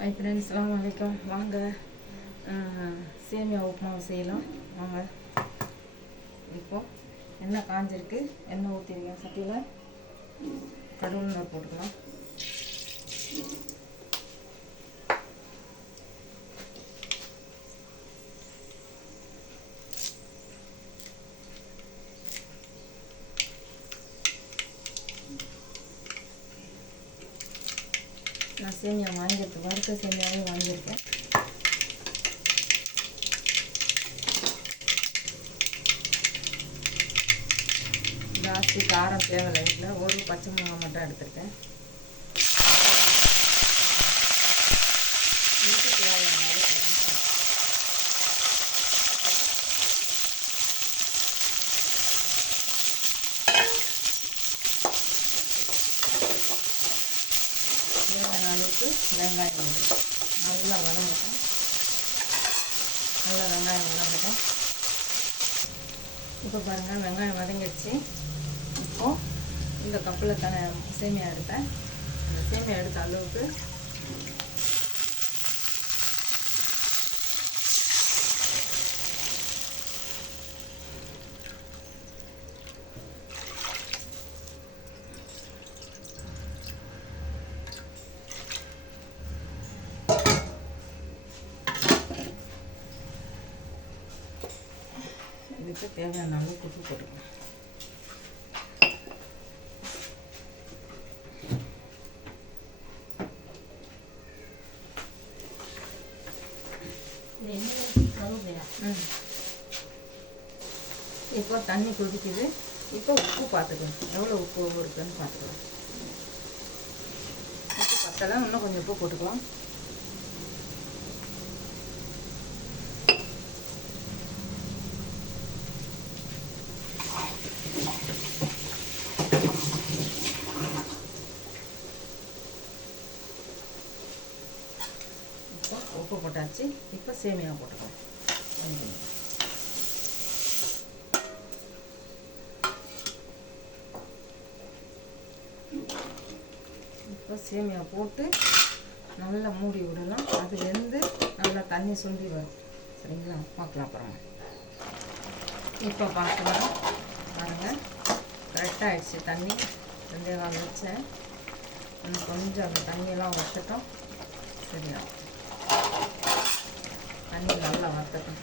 Hi friends அலாம் வணக்கம் வாங்க சேமியா உப்புமாவை செய்யலாம். வாங்க. இப்போ எண்ணெய் காஞ்சிருக்கு. எண்ணெய் ஊற்றிருக்கேன் சட்டியில் கடவுள் போட்டுக்கலாம். நான் சேமியா வாங்கியிருக்கேன். வறுத்த சேமியாவே வாங்கியிருக்கேன். ஜாஸ்தி காரம் தேவை லைட்டில் ஒரு பச்சை மிளகாய் மட்டும் எடுத்திருக்கேன் இதுக்கு தேவையான அளவுக்கு வெங்காயம். தேவையான அளவுக்கு வெங்காயம் போட்டு. நல்லா வதங்கட்டும். நல்லா வெங்காயம் வதங்கட்டும். இப்போ பாருங்கள் வெங்காயம் வதங்கிடுச்சு. இப்போ இந்த கப்பில் தானே சேமியா எடுத்தேன் அந்த சேமியா எடுத்த அளவுக்கு இதுக்கு தேவையான அளவுக்கு உப்பு போட்டுக்கணும் ம். இப்போ தண்ணி கொதிக்குது. இப்போ உப்பு பார்த்துக்கணும். எவ்வளோ உப்பு இருக்குன்னு பார்த்துக்கலாம். உப்பு பத்தலை இன்னும் கொஞ்சம் உப்பு போட்டுக்கலாம் இப்போ உப்பு போட்டாச்சு. இப்போ சேமியா போட்டுக்கலாம் இப்போ சேமியா போட்டு நல்லா மூடி விடலாம். அது வெந்து நல்லா தண்ணி சுண்டி வரும். சரிங்களா? பார்க்கலாம் அப்புறம். இப்போ பார்க்கலாம். பாருங்கள் கரெக்டாக ஆயிடுச்சு தண்ணி. ரெண்டே கால் வச்சேன் கொஞ்சம் அந்த தண்ணியெல்லாம் வச்சுட்டோம் சரியா தண்ணி நல்லா வத்தட்டும்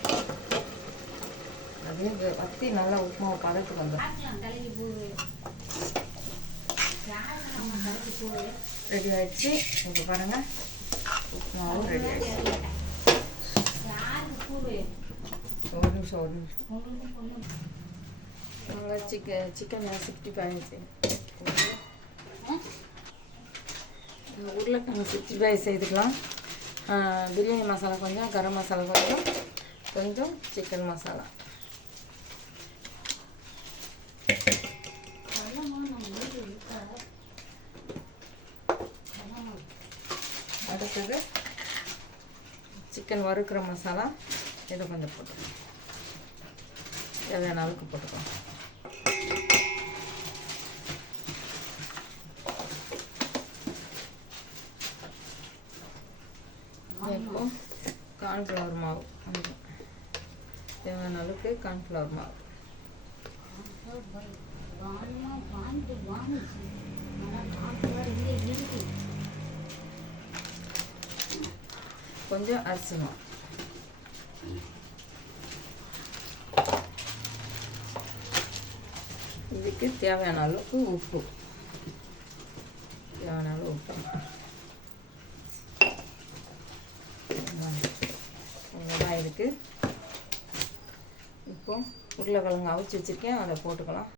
அதே வத்தி நல்லா உப்புமாவை பதத்துக்கு வந்துடும் ரெடி ஆயிடுச்சு. இப்போ பாருங்கள் உப்புமாவும் ரெடி ஆயிடுச்சு. ஒரு நிமிஷம் ஒரு நிமிஷம். நல்லா சிக்கன் சிக்கன் சிக்ஸ்டி ஃபைவ் உருளைக்கிழங்கு சிக்ஸ்டி ஃபைவ் செய்துக்கலாம். பிரியாணி மசாலா கொஞ்சம் கரம் மசாலா கொஞ்சம் கொஞ்சம் சிக்கன் மசாலா. அடுத்தது சிக்கன் வறுக்கிற மசாலா இதை கொஞ்சம் போட்டுக்கலாம் தேவையான அளவுக்கு போட்டுக்கலாம் இப்போ கார்ன்ஃப்ளவர் மாவு. கொஞ்சம் தேவையான அளவுக்கு கார்ன்ஃப்ளவர் மாவு. கொஞ்சம் அரிசி இதுக்கு தேவையான அளவுக்கு உப்பு. தேவையான அளவு உப்பு. அவ்வளோதான் இதுக்கு இப்போ உருளைக்கிழங்கு அவிச்சு வச்சுருக்கேன். அதை போட்டுக்கலாம்.